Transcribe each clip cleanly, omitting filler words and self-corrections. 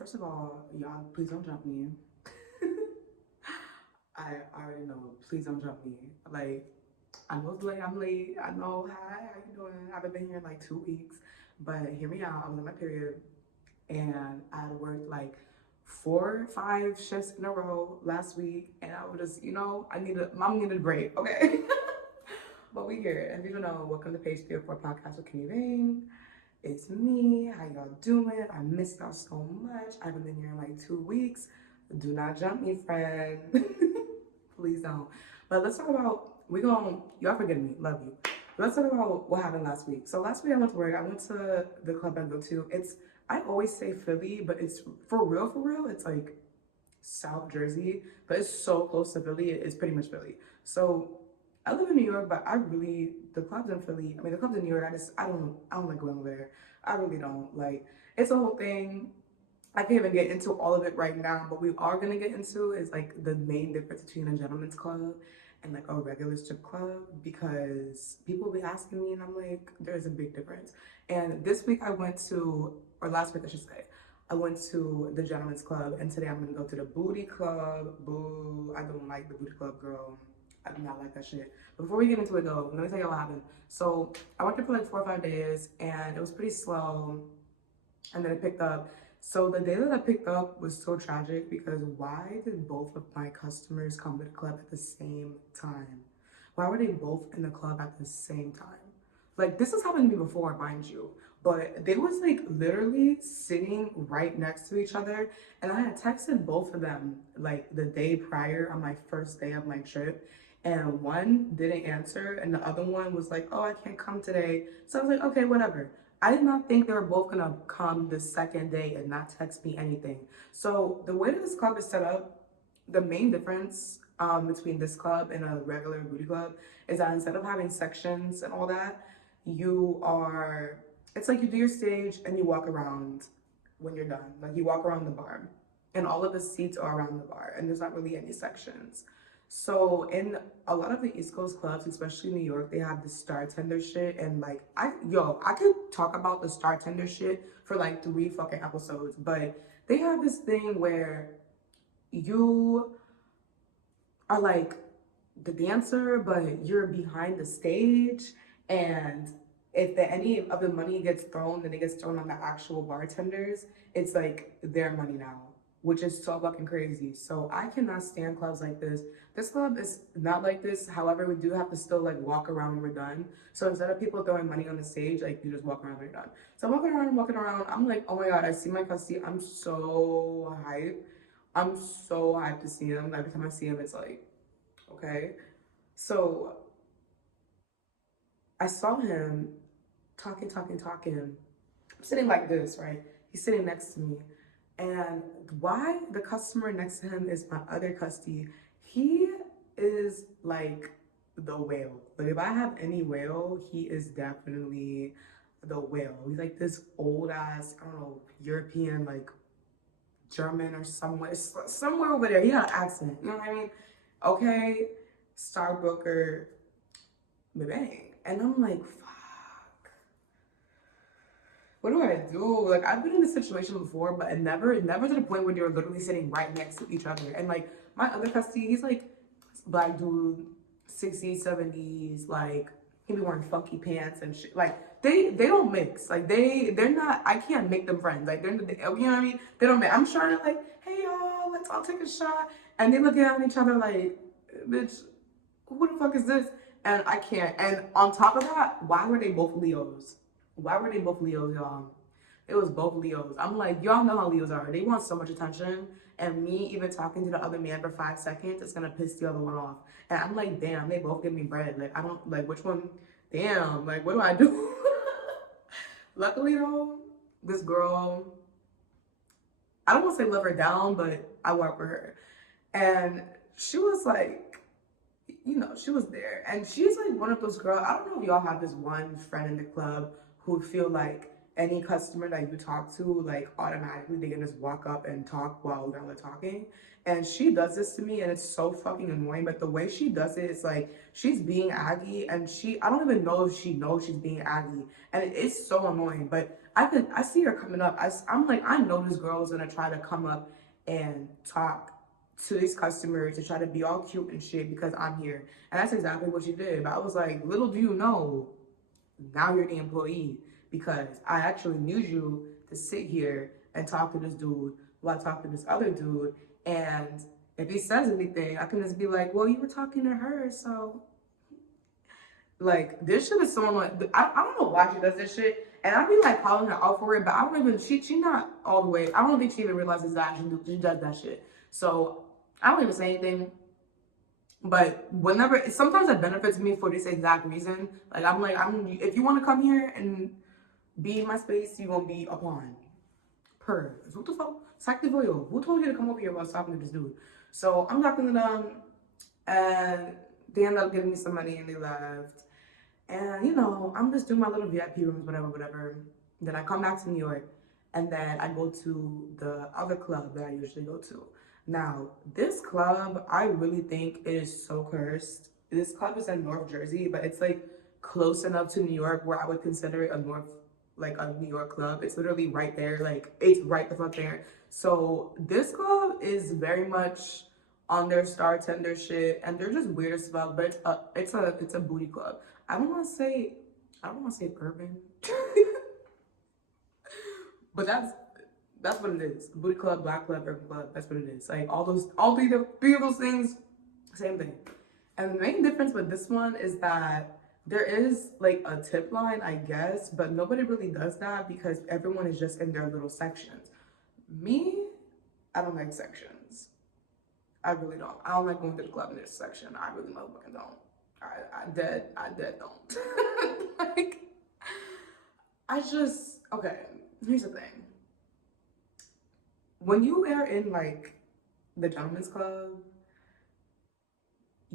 First of all, y'all, please don't jump me. I already know. Please don't jump me. Like, I know it's late. I'm late. I know. Hi, how you doing? I haven't been here in like 2 weeks, but hear me out. I was on my period, and I had worked like 4 or 5 shifts in a row last week, and I was just, mom needed a break. Okay. But we here, and if you don't know, welcome to PAGE304 podcast with Kimmy Vaine. It's me. How y'all doing? I missed y'all so much. I haven't been here in like 2 weeks. Do not jump me, friend. Please don't. But let's talk about, y'all forgive me, love you. Let's talk about what happened last week. So last week I went to work. I went to the club I go to. I always say Philly, but it's for real, it's like South Jersey, but it's so close to Philly. It's pretty much Philly. So I live in New York, but the clubs in Philly, the clubs in New York, I don't like going over there. I really don't. Like, it's a whole thing. I can't even get into all of it right now, but we are gonna get into is like the main difference between a gentleman's club and like a regular strip club, because people be asking me and I'm like, there's a big difference. And this week or last week I should say, I went to the gentleman's club, and today I'm gonna go to the booty club. Boo, I don't like the booty club, girl. I do not like that shit. But before we get into it though, let me tell you what happened. So I worked there for like 4 or 5 days and it was pretty slow, and then it picked up. So the day that I picked up was so tragic because why did both of my customers come to the club at the same time? Why were they both in the club at the same time? Like, this has happened to me before, mind you, but they was like literally sitting right next to each other, and I had texted both of them like the day prior on my first day of my trip, and one didn't answer and the other one was like, oh, I can't come today. So I was like, okay, whatever. I did not think they were both gonna come the second day and not text me anything. So the way that this club is set up, the main difference between this club and a regular booty club is that instead of having sections and all that, it's like you do your stage and you walk around when you're done. Like, you walk around the bar and all of the seats are around the bar and there's not really any sections. So in a lot of the East Coast clubs, especially New York, they have this bartender shit, and like I could talk about the bartender shit for like 3 fucking episodes, but they have this thing where you are like the dancer, but you're behind the stage, and if any of the money gets thrown, then it gets thrown on the actual bartenders. It's like their money now, which is so fucking crazy. So I cannot stand clubs like this. This club is not like this. However, we do have to still like walk around when we're done. So instead of people throwing money on the stage, like, you just walk around when you're done. So I'm walking around. I'm like, oh my God, I see my custody. I'm so hyped. I'm so hyped to see him. Every time I see him, it's like, okay. So I saw him talking. I'm sitting like this, right? He's sitting next to me. And why the customer next to him is my other custody, he is like the whale. Like, if I have any whale, he is definitely the whale. He's like this old ass, I don't know, European, like German or somewhere over there. He got an accent, you know what I mean? Okay, stockbroker, bang. And I'm like, what do I do? Like, I've been in this situation before, but never to the point where they were literally sitting right next to each other. And like, my other custody, he's like black dude, 60s, 70s, like he be wearing funky pants and shit. Like, they don't mix. Like, they're not, I can't make them friends. Like, you know what I mean? They don't mix. I'm trying to like, hey y'all, let's all take a shot. And they look at each other like, bitch, who the fuck is this? And I can't. And on top of that, why were they both Leos? Why were they both Leos, y'all? It was both Leos. I'm like, y'all know how Leos are. They want so much attention. And me even talking to the other man for 5 seconds is going to piss the other one off. And I'm like, damn, they both give me bread. Like, I don't, like, which one? Damn, like, what do I do? Luckily, though, this girl, I don't want to say love her down, but I work with her. And she was like, she was there. And she's like one of those girls, I don't know if y'all have this one friend in the club who feel like any customer that you talk to, like, automatically they can just walk up and talk while y'all are talking. And she does this to me, and it's so fucking annoying. But the way she does it, it's like she's being Aggie, and I don't even know if she knows she's being Aggie, and it's so annoying. But I see her coming up. I'm like, I know this girl is gonna try to come up and talk to these customers to try to be all cute and shit because I'm here. And that's exactly what she did. But I was like, little do you know, now you're the employee because I actually need you to sit here and talk to this dude while I talk to this other dude. And if he says anything, I can just be like, well, you were talking to her, so. Like, this shit is someone like, I don't know why she does this shit. And I be like calling her out for it, but I don't even, she not all the way, I don't think she even realizes that she does that shit. So I don't even say anything. But whenever, sometimes it benefits me for this exact reason. Like, I'm like, if you want to come here and be in my space, you're going to be upon. Per. What the fuck? Exactly for you. Who told you to come over here while I was talking to this dude? So I'm talking to them, and they ended up giving me some money and they left. And, you know, I'm just doing my little VIP rooms, whatever. Then I come back to New York, and then I go to the other club that I usually go to. Now, this club, I really think is so cursed. This club is in North Jersey, but it's like close enough to New York where I would consider it a New York club. It's literally right there, like it's right the fuck there. So this club is very much on their star tender shit, and they're just weird as fuck. But it's a booty club. I don't want to say urban, but that's what it is. Booty club, black club, urban club. That's what it is. Like all three of those things, same thing. And the main difference with this one is that there is like a tip line, I guess, but nobody really does that because everyone is just in their little sections. Me, I don't like sections. I really don't. I don't like going to the club in this section. I really motherfucking don't. I dead don't. Like, okay, here's the thing. When you are in like the gentleman's club,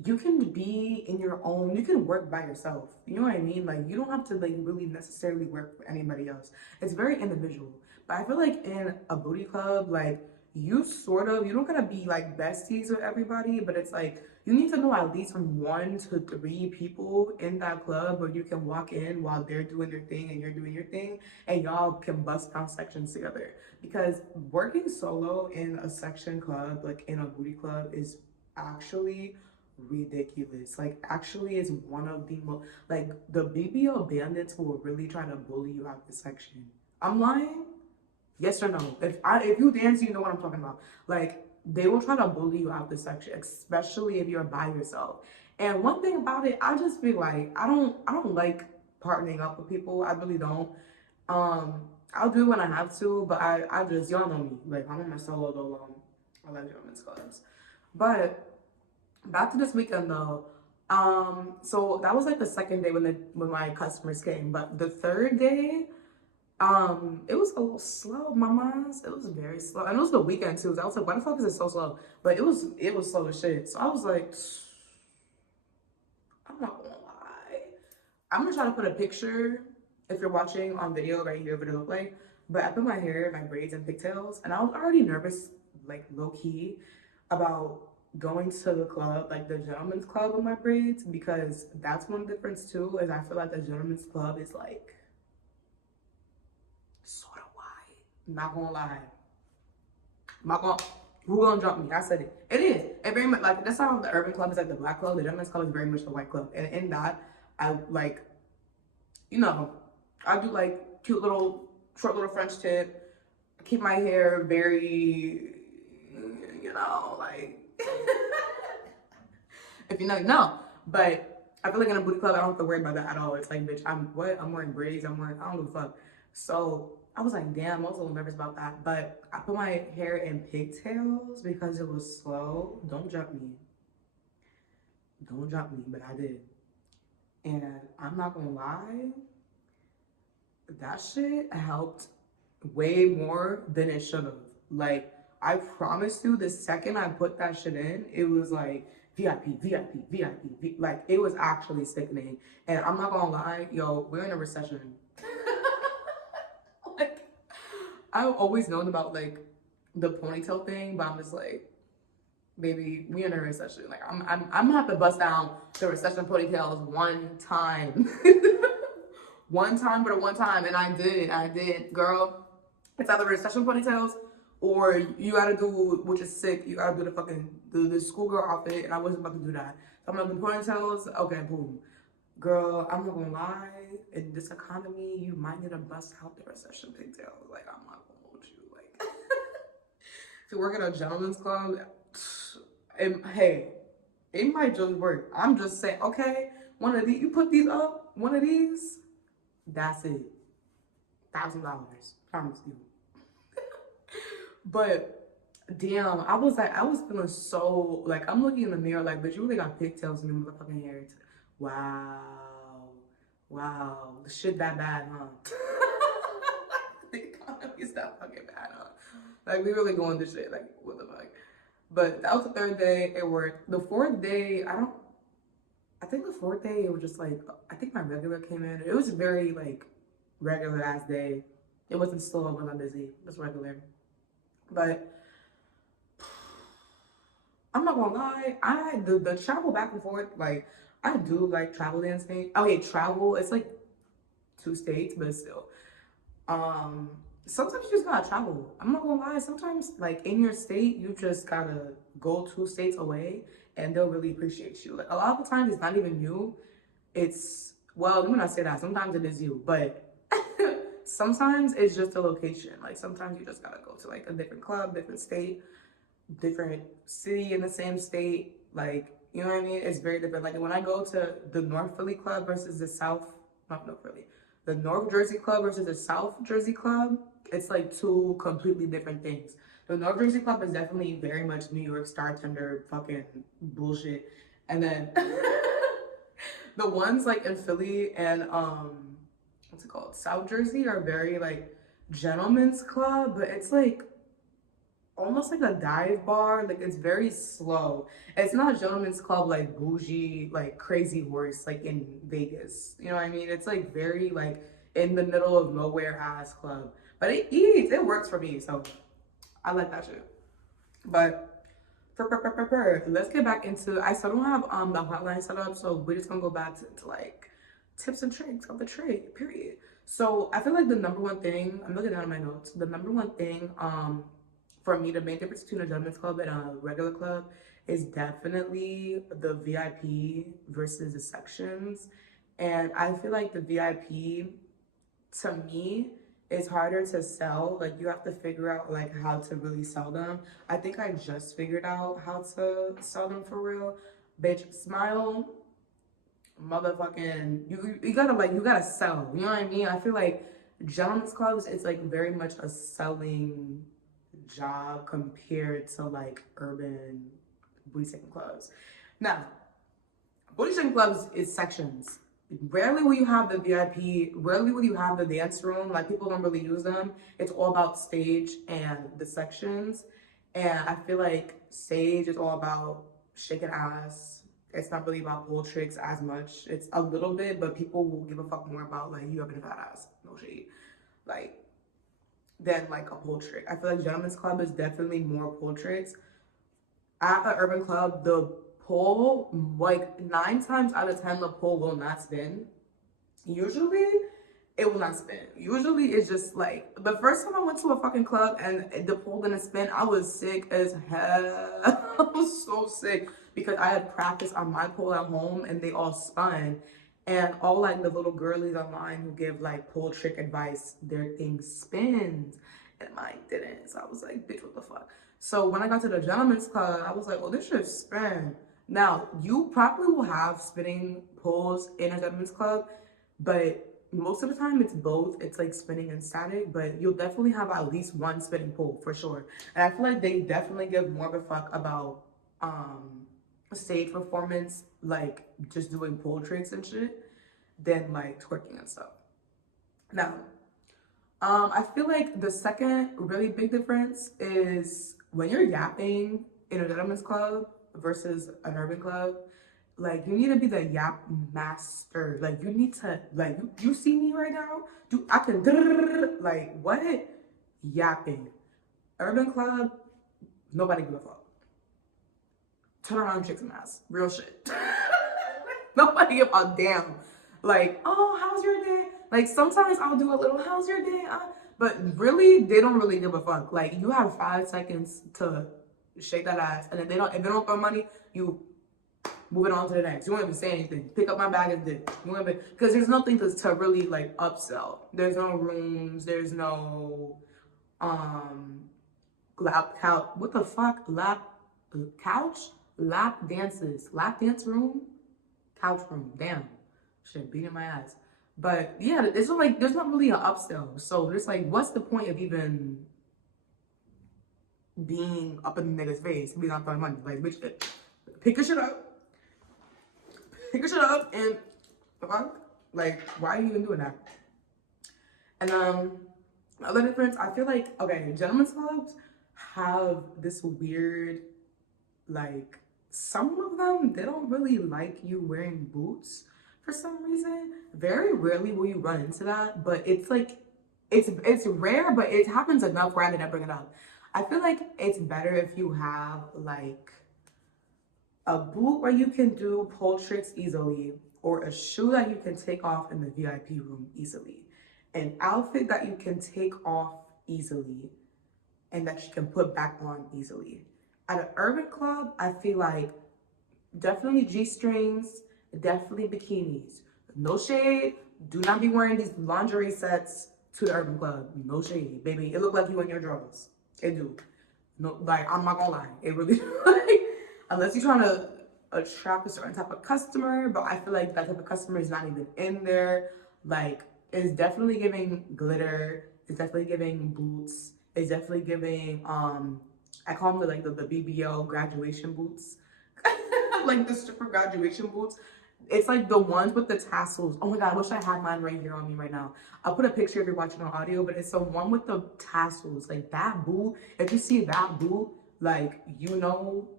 you can be in your own, you can work by yourself. You know what I mean? Like, you don't have to like really necessarily work for anybody else. It's very individual. But I feel like in a booty club, like you don't gotta be like besties with everybody, but it's like, you need to know at least from 1 to 3 people in that club where you can walk in while they're doing their thing and you're doing your thing, and y'all can bust down sections together. Because working solo in a section club, like in a booty club, is actually ridiculous. Like, actually is one of the most, like, the BBL bandits will really try to bully you out the section. I'm lying? Yes or no? If you dance, you know what I'm talking about. Like, they will try to bully you out the section, especially if you're by yourself. And one thing about it, I just feel like I don't like partnering up with people. I really don't. I'll do it when I have to, but I just, y'all know me. Like, I'm on my solo though. I like gentlemen's clubs. But back to this weekend though. So that was like the second day when my customers came. But the third day, it was a little slow, mamas. It was very slow. And it was the weekend too. So I was like, why the fuck is it so slow? But it was slow as shit. So I was like, I'm not gonna lie. I'm gonna try to put a picture, if you're watching on video, right here what it looked like. But I put my hair, my braids, and pigtails, and I was already nervous, like low-key, about going to the club, like the gentleman's club with my braids, because that's one difference too, is I feel like the gentleman's club is like sort of wide. Not gonna lie. Who gonna drop me? I said it. It is. It very much, like, that's how the urban club is like the black club. The gentleman's club is very much the white club. And in that, I like, you know, I do like cute little, short little French tip. Keep my hair very, you know, like, if you know, you know. But I feel like in a booty club, I don't have to worry about that at all. It's like, bitch, I'm wearing braids. I don't give a fuck. So I was like, damn, I was a little nervous about that. But I put my hair in pigtails because it was slow. Don't jump me. Don't jump me, but I did. And I'm not gonna lie, that shit helped way more than it should have. Like, I promise you, the second I put that shit in, it was like VIP. Like, it was actually sickening. And I'm not gonna lie, yo, we're in a recession. Like, I've always known about like the ponytail thing, but I'm just like, baby, we in a recession. Like, I'm gonna have to bust down the recession ponytails one time. one time, and I did, girl. It's either Recession ponytails or you gotta do, which is sick, you gotta do the fucking, the schoolgirl outfit, and I wasn't about to do that. So I'm gonna do ponytails, okay, boom. Girl, I'm not gonna lie, in this economy, you might need to bust out the Recession pigtails. Like, I'm not gonna hold you. Like, if you work at a gentleman's club, hey, it might just work. I'm just saying, okay, one of these, you put these up, one of these, that's it. $1,000, promise you. But damn, I was feeling so, like, I'm looking in the mirror like, bitch, you really got pigtails in your motherfucking hair. Wow. Wow. The shit that bad, huh? The economy's that fucking bad, huh? Like, we really going this shit. Like, what the fuck? But that was the third day. It worked. The fourth day, I think the fourth day, it was just like, I think my regular came in. It was a very, like, regular ass day. It wasn't slow, it wasn't busy. It was regular. But I'm not gonna lie, the travel back and forth, like, I do like travel dancing. Okay, travel, it's like 2 states, but still. Sometimes you just gotta travel. I'm not gonna lie, sometimes, like, in your state, you just gotta go 2 states away and they'll really appreciate you. Like, a lot of the times, it's not even you. It's, well, let me not say that. Sometimes it is you, but sometimes it's just a location. Like, sometimes you just gotta go to, like, a different club, different state, different city in the same state. Like, you know what I mean? It's very different. Like, when I go to the North Philly club versus the the North Jersey club versus the South Jersey club, it's like 2 completely different things. The North Jersey club is definitely very much New York Star Tender fucking bullshit. And then the ones like in Philly and what's it called? South Jersey are very like gentlemen's club, but it's like almost like a dive bar. Like, it's very slow. It's not a gentleman's club like bougie, like Crazy Horse, like in Vegas. You know what I mean? It's like very like in the middle of nowhere ass club. But it eats, it works for me, so I like that shit. But let's get back into, I still don't have the hotline set up, so we're just gonna go back to like tips and tricks of the trade, period. So I feel like the number one thing, I'm looking down at my notes, the number one thing for me, the main difference between a gentleman's club and a regular club is definitely the VIP versus the sections. And I feel like the VIP, to me, is harder to sell. Like, you have to figure out like how to really sell them. I think I just figured out how to sell them for real. Bitch, smile, motherfucking, you gotta sell. You know what I mean? I feel like gentlemen's clubs, it's like very much a selling job compared to like urban booty shaking clubs. Now, booty shaking clubs is sections. Rarely will you have the VIP, rarely will you have the dance room. Like, people don't really use them. It's all about stage and the sections. And I feel like stage is all about shaking ass. It's not really about pole tricks as much. It's a little bit, but people will give a fuck more about like you having a fat ass, no shade, like, than like a pole trick. I feel like gentlemen's club is definitely more pole tricks. At an urban club, the pole, like 9 times out of 10, the pole will not spin. Usually, it will not spin. Usually, it's just like, the first time I went to a fucking club and the pole didn't spin, I was sick as hell. I was so sick because I had practiced on my pole at home and they all spun. And all like the little girlies online who give like pole trick advice, their thing spins and mine didn't. So I was like, bitch, what the fuck? So when I got to the gentleman's club, I was like, oh, this should spin. Now, you probably will have spinning poles in a gentleman's club, but most of the time it's both. It's like spinning and static, but you'll definitely have at least one spinning pole for sure. And I feel like they definitely give more of a fuck about stage performance, like just doing pole tricks and shit, than like twerking and stuff. Now, I feel like the second really big difference is when you're yapping in a gentleman's club versus an urban club, like, you need to be the yap master. Like, you need to, like, you see me right now? I can, like, what? Yapping. Urban club, nobody give a fuck. Turn around and shake some ass. Real shit. Nobody give a damn. Like, oh, how's your day? Like, sometimes I'll do a little, how's your day? But really, they don't really give a fuck. Like, you have 5 seconds to shake that ass. And if they don't throw money, you move it on to the next. You won't even say anything. Pick up my bag and dip. Because there's nothing to really, like, upsell. There's no rooms. There's no, what the fuck? Lap dances. Lap dance room? Couch room. Damn. Shit, beating my ass. But yeah, it's like there's not really an upsell. So there's like, what's the point of even being up in the nigga's face? Be not throwing money. Like, bitch, pick your shit up. Pick your shit up and the fuck? Like, why are you even doing that? And other difference, I feel like, okay, gentlemen's clubs have this weird, like, some of them, they don't really like you wearing boots for some reason. Very rarely will you run into that, but it's like, it's rare, but it happens enough where I didn't bring it up. I feel like it's better if you have like a boot where you can do pole tricks easily, or a shoe that you can take off in the VIP room easily, an outfit that you can take off easily and that you can put back on easily. At an urban club, I feel like definitely G-strings, definitely bikinis. No shade. Do not be wearing these lingerie sets to the urban club. No shade, baby. It look like you in your drawers. It do. No, like, I'm not gonna lie. It really like, unless you're trying to attract a certain type of customer, but I feel like that type of customer is not even in there. Like, it's definitely giving glitter. It's definitely giving boots. It's definitely giving I call them like the BBL graduation boots. Like the stripper graduation boots. It's like the ones with the tassels. Oh my god, I wish I had mine right here on me right now. I'll put a picture if you're watching on audio, but it's the one with the tassels. Like that boot, if you see that boot, like, you know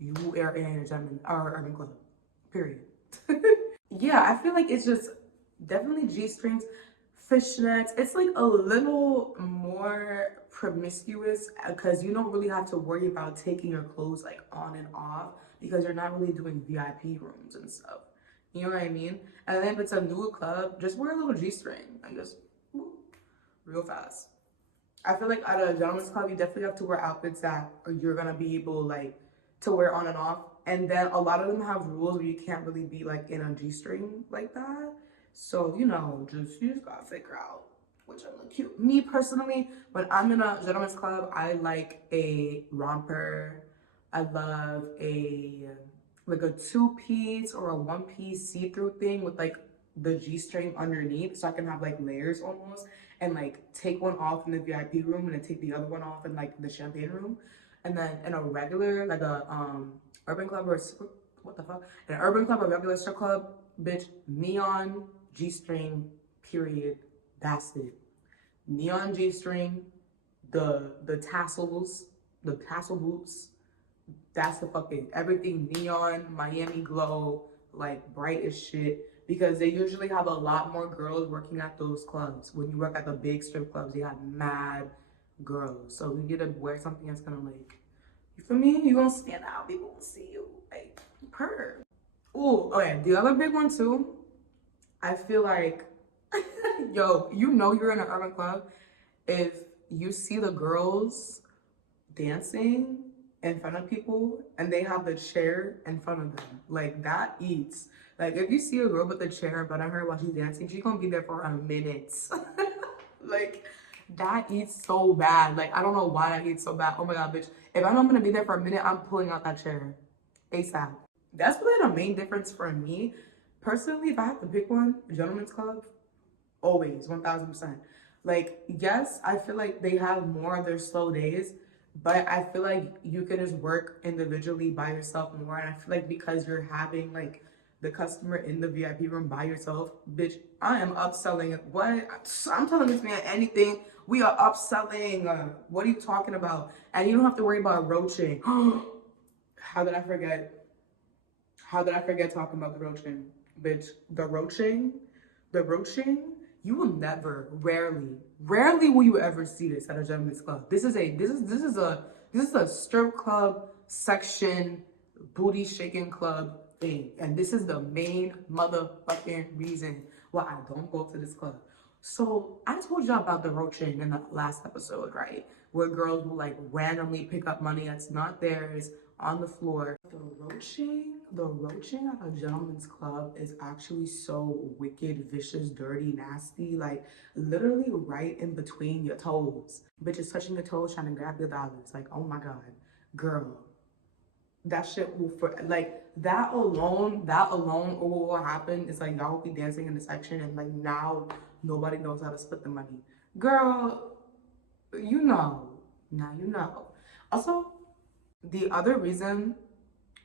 you are in a gentleman or urban club. Period. Yeah, I feel like it's just definitely G-strings, fishnets. It's like a little more promiscuous because you don't really have to worry about taking your clothes like on and off because you're not really doing VIP rooms and stuff. You know what I mean? And then if it's a new club, just wear a little G-string and just whoop, real fast. I feel like at a gentleman's club, you definitely have to wear outfits that you're gonna be able like to wear on and off. And then a lot of them have rules where you can't really be like in a G-string like that. So, you know, you just gotta figure out which one look cute. Me personally, when I'm in a gentleman's club, I like a romper. I love like a 2-piece or a 1-piece see-through thing with like the G-string underneath, so I can have like layers almost, and like take one off in the VIP room and then take the other one off in like the champagne room. And then in a regular, like a urban club or what the fuck? In an urban club or regular strip club, bitch, neon G-string, period. That's it. Neon G-string, the tassels, the tassel boots. That's the fucking everything neon, Miami glow, like bright as shit. Because they usually have a lot more girls working at those clubs. When you work at the big strip clubs, they have mad girls. So you get to wear something that's gonna like, you feel me? You gonna stand out. People will see you. Like, purr. Ooh, okay. The other big one too, I feel like, yo, you know you're in an urban club if you see the girls dancing in front of people and they have the chair in front of them. Like, that eats. Like, if you see a girl with the chair in front of her while she's dancing, she's gonna be there for a minute. Like, that eats so bad. Like, I don't know why that eats so bad. Oh my god, bitch. If I know I'm gonna be there for a minute, I'm pulling out that chair ASAP. That's really the main difference for me. Personally, if I have to pick one, gentlemen's club, always, 1000%. Like, yes, I feel like they have more of their slow days, but I feel like you can just work individually by yourself more. And I feel like because you're having like the customer in the VIP room by yourself, bitch, I am upselling. What? I'm telling this man anything. We are upselling. What are you talking about? And you don't have to worry about roaching. How did I forget? How did I forget talking about the roaching? Bitch, the roaching, you will never, rarely will you ever see this at a gentleman's club. This is a strip club section, booty shaking club thing. And this is the main motherfucking reason why I don't go to this club. So I told y'all about the roaching in the last episode, right? Where girls will like randomly pick up money that's not theirs on the floor. The roaching at a gentleman's club is actually so wicked, vicious, dirty, nasty. Like literally right in between your toes. Bitches touching your toes, trying to grab your dollars. Like, oh my God, girl. That shit will like that alone what will happen is like y'all will be dancing in the section and like now nobody knows how to split the money. Girl, you know. Now you know. Also, the other reason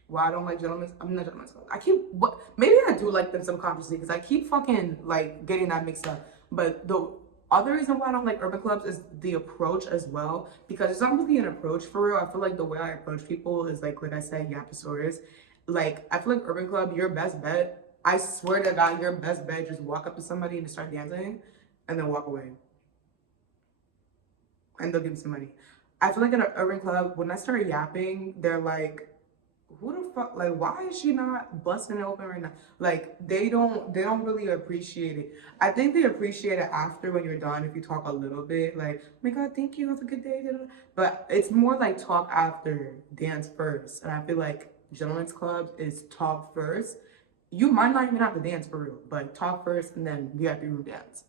why I don't like gentlemen's, I'm not gentlemen's club. Maybe I do like them subconsciously because I keep fucking like getting that mixed up. But the other reason why I don't like urban clubs is the approach as well. Because it's not really an approach for real. I feel like the way I approach people is like I said, Yapasaurus. Like, I feel like urban club, your best bet, I swear to God, your best bet, just walk up to somebody and just start dancing and then walk away. And they'll give you some money. I feel like in an urban club, when I start yapping, they're like, who the fuck, like, why is she not busting it open right now? Like, they don't really appreciate it. I think they appreciate it after when you're done, if you talk a little bit, like, oh my God, thank you, have a good day. But it's more like talk after, dance first. And I feel like gentlemen's clubs is talk first. You might not even have to dance for real, but talk first and then VIP room dance.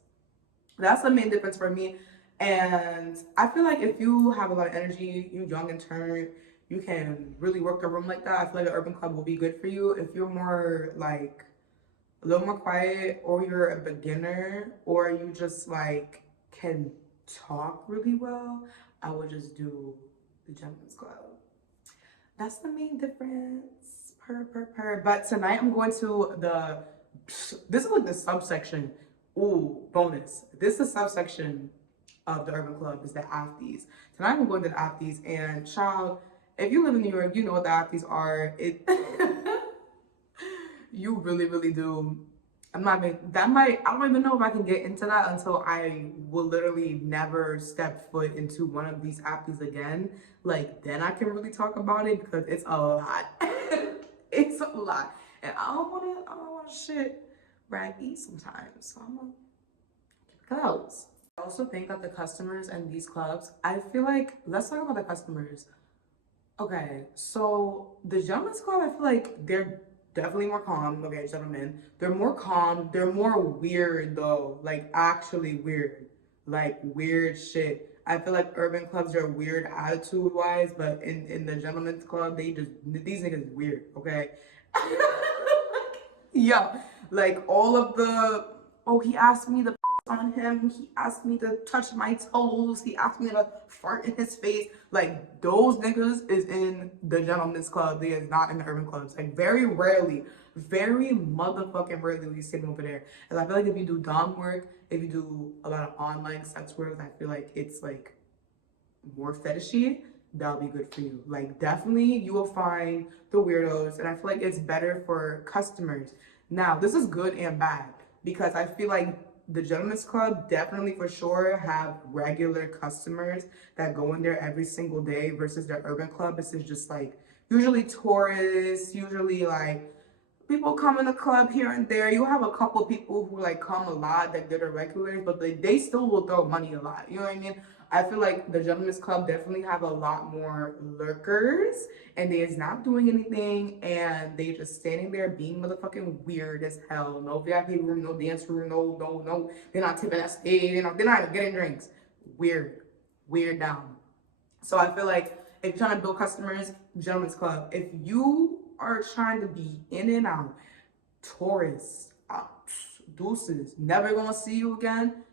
That's the main difference for me. And I feel like if you have a lot of energy, you're young and turned, you can really work the room like that. I feel like an urban club will be good for you. If you're more like a little more quiet, or you're a beginner, or you just like can talk really well, I would just do the gentleman's club. That's the main difference. But tonight I'm going to this is like the subsection. Ooh, bonus. This is the subsection of the urban club, is the afties. Tonight I'm going to the afties, and child, if you live in New York, you know what the afties are. You really, really do. I don't even know if I can get into that until I will literally never step foot into one of these afties again. Like, then I can really talk about it because it's a lot. It's a lot. And I don't wanna shit raggy sometimes. So I'm gonna keep it close. I also think that the customers in these clubs, I feel like, let's talk about the customers. Okay, so the gentlemen's club, I feel like they're definitely more calm. Okay, gentlemen, they're more calm. They're more weird though, like actually weird, like weird shit. I feel like urban clubs are weird attitude wise, but in the gentlemen's club, these niggas weird. Okay, yeah, like all of he asked me to on him, he asked me to touch my toes, he asked me to fart in his face. Like, those niggas is in the gentleman's club, they is not in the urban clubs. Like, very motherfucking rarely will you see them over there. And I feel like if you do dom work, if you do a lot of online sex work, I feel like it's like more fetishy, that'll be good for you. Like, definitely you will find the weirdos, and I feel like it's better for customers. Now, this is good and bad, because I feel like the gentleman's club definitely for sure have regular customers that go in there every single day, versus the urban club. This is just like usually tourists, usually like people come in the club here and there. You have a couple people who like come a lot that get regulars, but they still will throw money a lot. You know what I mean? I feel like the gentleman's club definitely have a lot more lurkers, and they is not doing anything, and they just standing there being motherfucking weird as hell. No VIP room, no dance room, no. They're not tipping at stage. They're not even getting drinks. Weird down. So I feel like if you're trying to build customers, gentleman's club. If you are trying to be in and out, tourists, deuces, never gonna see you again,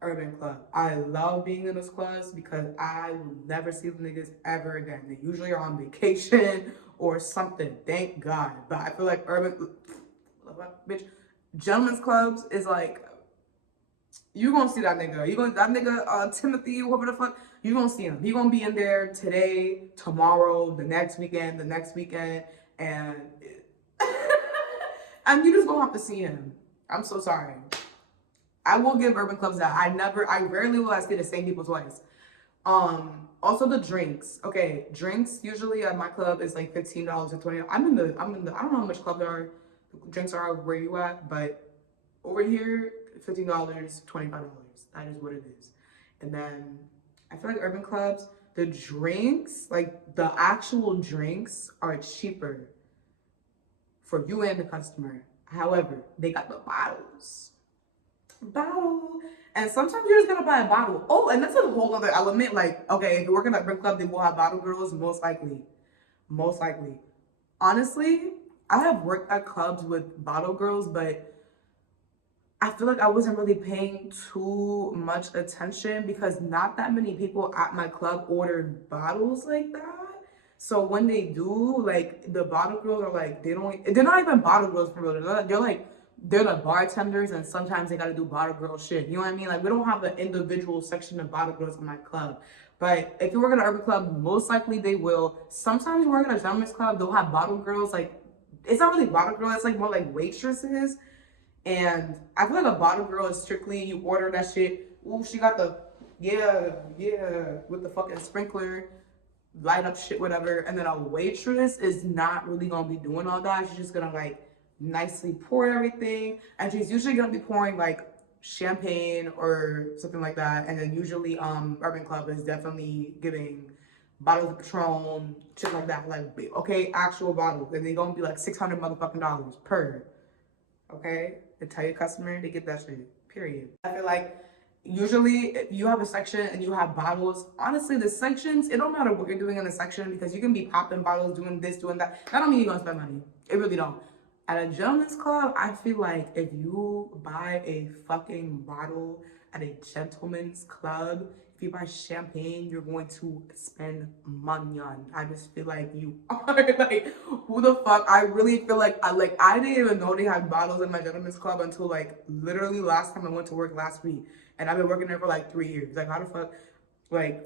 urban club. I love being in those clubs because I will never see the niggas ever again. They usually are on vacation or something, thank God. But I feel like gentlemen's clubs is like, you gonna see that nigga, Timothy, whoever the fuck, you gonna see him. He gonna be in there today, tomorrow, the next weekend, and and you just gonna have to see him. I'm so sorry. I will give urban clubs that. I rarely will I see the same people twice. Also the drinks. Okay, drinks usually at my club is like $15 to $20. I'm in the, I don't know how much clubs drinks are where you at, but over here, $15, $25. That is what it is. And then I feel like urban clubs, the drinks, like the actual drinks are cheaper for you and the customer. However, they got the bottles. And sometimes you're just gonna buy a bottle. Oh, and that's a whole other element. Like, okay, if you're working at urban club, they will have bottle girls, most likely. Most likely. Honestly, I have worked at clubs with bottle girls, but I feel like I wasn't really paying too much attention because not that many people at my club ordered bottles like that. So when they do, like, the bottle girls are like, they're not even bottle girls for real. They're the bartenders, and sometimes they gotta do bottle girl shit. You know what I mean? Like, we don't have an individual section of bottle girls in my club. But if you work at an urban club, most likely they will. Sometimes you work at a gentleman's club, they'll have bottle girls. Like, it's not really bottle girl, it's like more like waitresses. And I feel like a bottle girl is strictly, you order that shit. Ooh, she got the, yeah, with the fucking sprinkler, light up shit, whatever. And then a waitress is not really gonna be doing all that. She's just gonna like nicely pour everything. And she's usually gonna be pouring like champagne or something like that. And then usually urban club is definitely giving bottles of Patron, shit like that. Like, okay, actual bottles. And they gonna be like $600 motherfucking dollars per. Okay? And tell your customer to get that shit. Period. I feel like usually if you have a section and you have bottles, honestly, the sections, it don't matter what you're doing in the section because you can be popping bottles, doing this, doing that. That don't mean you're gonna spend money. It really don't. At a gentleman's club, I feel like if you buy a fucking bottle at a gentleman's club, if you buy champagne, you're going to spend money on. I just feel like you are like, who the fuck? I really feel like I didn't even know they had bottles in my gentleman's club until like literally last time I went to work last week. And I've been working there for like 3 years. Like, how the fuck? Like,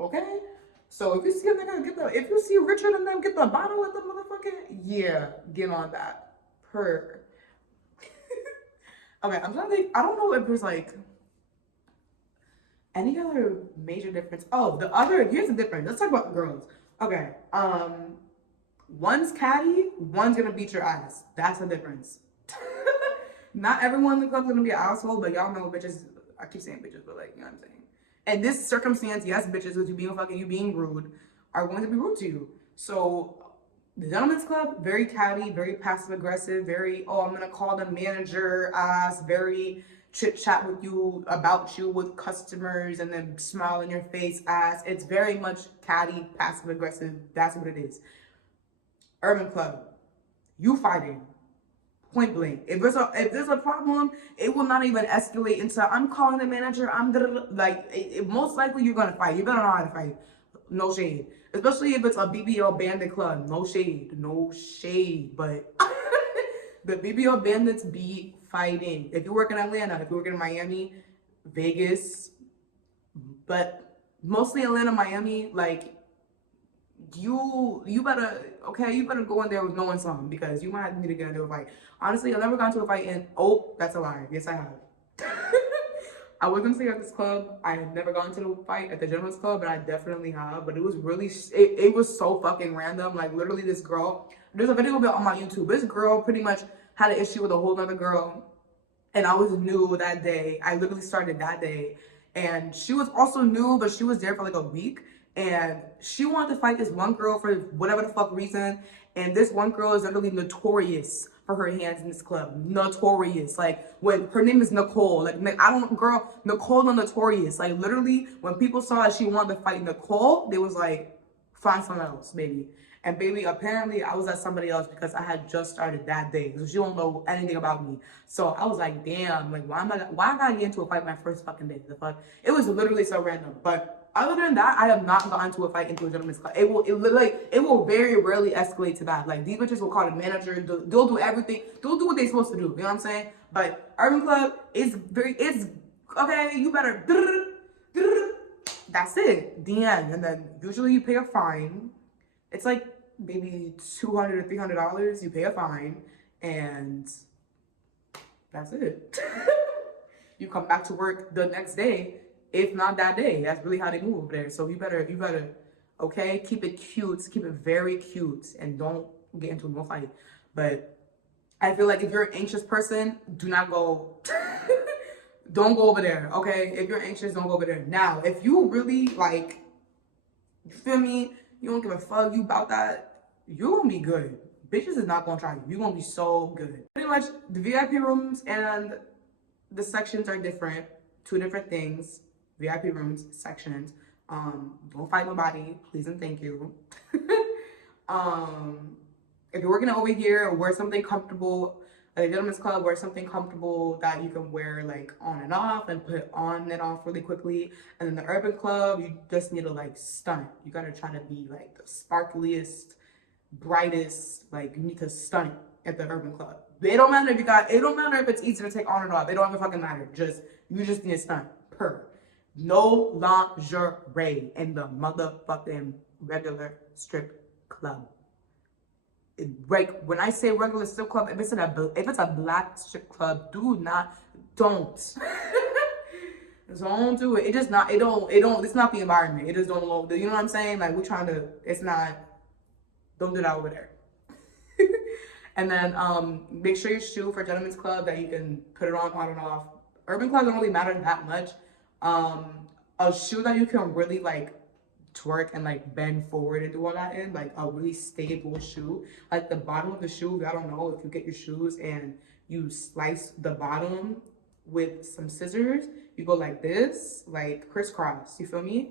okay. So if you see a nigga if you see Richard and them get the bottle with the motherfucker, yeah, get on that. Per. Okay, I'm trying to think. I don't know if there's like any other major difference. Oh, here's the difference. Let's talk about the girls. Okay, one's catty, one's gonna beat your ass. That's the difference. Not everyone in the club's gonna be an asshole, but y'all know bitches. I keep saying bitches, but like, you know what I'm saying. And this circumstance, yes, bitches, with you being rude, are going to be rude to you. So the gentleman's club, very catty, very passive aggressive, very, oh, I'm gonna call the manager ass, very chit chat with you about you with customers and then smile in your face ass. It's very much catty, passive aggressive. That's what it is. Urban club, you fighting. Point blank. If there's a problem, it will not even escalate into I'm calling the manager. I'm gonna most likely you're gonna fight. You better know how to fight. No shade. Especially if it's a BBL bandit club. No shade. No shade. But the BBL bandits be fighting. If you work in Atlanta, if you work in Miami, Vegas, but mostly Atlanta, Miami, like you better go in there with knowing something because you might need to get into a fight. Honestly, I've never gone to a fight and that's a lie. Yes, I have. I was gonna say at this club, I have never gone to a fight at the gentleman's club, but I definitely have. But it was really, it was so fucking random. Like literally this girl, there's a video of it on my YouTube. This girl pretty much had an issue with a whole other girl. And I was new that day. I literally started that day. And she was also new, but she was there for like a week. And she wanted to fight this one girl for whatever the fuck reason. And this one girl is literally notorious for her hands in this club. Notorious. Like, when her name is Nicole. Like, Nicole the Notorious. Like, literally, when people saw that she wanted to fight Nicole, they was like, find someone else, baby. And baby, apparently, I was at somebody else because I had just started that day. So she don't know anything about me. So I was like, damn, like, why I gotta get into a fight my first fucking day? The fuck? It was literally so random. But other than that, I have not gotten into a fight into a gentleman's club. It will very rarely escalate to that. Like, these bitches will call the manager. They'll do everything. They'll do what they're supposed to do. You know what I'm saying? But urban club is okay. You better. That's it. The end. And then usually you pay a fine. It's like maybe $200 or $300. You pay a fine, and that's it. You come back to work the next day. If not that day, that's really how they move over there. So you better, okay, keep it cute, keep it very cute, and don't get into no fight. But I feel like if you're an anxious person, do not go don't go over there, okay? If you're anxious, don't go over there. Now, if you really, like, you feel me? You don't give a fuck, you about that, you're gonna be good. Bitches is not gonna try you. You're gonna be so good. Pretty much, the VIP rooms and the sections are different. Two different things. VIP rooms, sections. Don't fight nobody, please and thank you. If you're working over here, wear something comfortable. At a gentleman's club, wear something comfortable that you can wear like on and off and put on and off really quickly. And then the urban club, you just need to like stunt. You gotta try to be like the sparkliest, brightest, like you need to stunt at the urban club. It don't matter if it don't matter if it's easy to take on or off. It don't even fucking matter. You just need to stunt. No lingerie in the motherfucking regular strip club. When I say regular strip club, if it's a black strip club, don't do it. It's not the environment. It just don't, you know what I'm saying? Like don't do that over there. And then make sure your shoe for gentlemen's club that you can put it on and off. Urban clubs don't really matter that much. A shoe that you can really like twerk and like bend forward and do all that in, like a really stable shoe. Like the bottom of the shoe, I don't know, if you get your shoes and you slice the bottom with some scissors, you go like this, like crisscross, you feel me?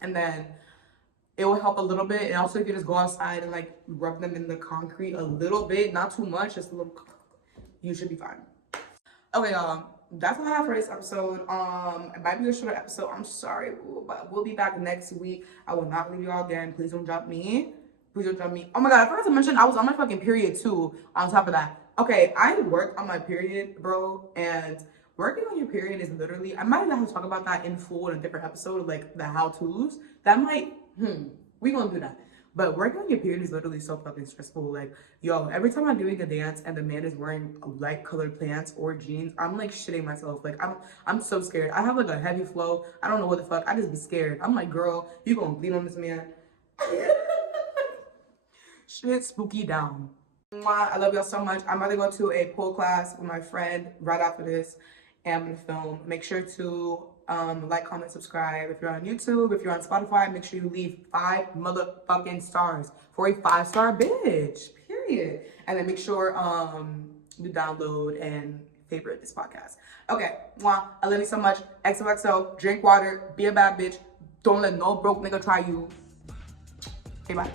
And then it will help a little bit. And also if you just go outside and like rub them in the concrete a little bit, not too much, just a little, you should be fine. Okay, y'all. That's all I have for this episode. It might be a shorter episode. I'm sorry, but we'll be back next week. I will not leave y'all again. Please don't drop me. Please don't drop me. Oh my God, I forgot to mention I was on my fucking period too. On top of that, okay, I work on my period, bro, and working on your period is literally. I might have to talk about that in full in a different episode, like the how-tos. That might. We gonna do that. But working on your period is literally so fucking stressful. Like, yo, every time I'm doing a dance and the man is wearing light colored pants or jeans, I'm like shitting myself. Like, I'm so scared. I have like a heavy flow. I don't know what the fuck. I just be scared. I'm like, girl, you gonna bleed on this man. Shit, spooky down. I love y'all so much. I'm about to go to a pole class with my friend right after this. And I'm gonna film. Make sure to like, comment, subscribe. If you're on YouTube, if you're on Spotify, make sure you leave 5 motherfucking stars for a 5-star bitch, period. And then make sure you download and favorite this podcast. Okay, I love you so much. XOXO, drink water, be a bad bitch. Don't let no broke nigga try you. Okay, bye.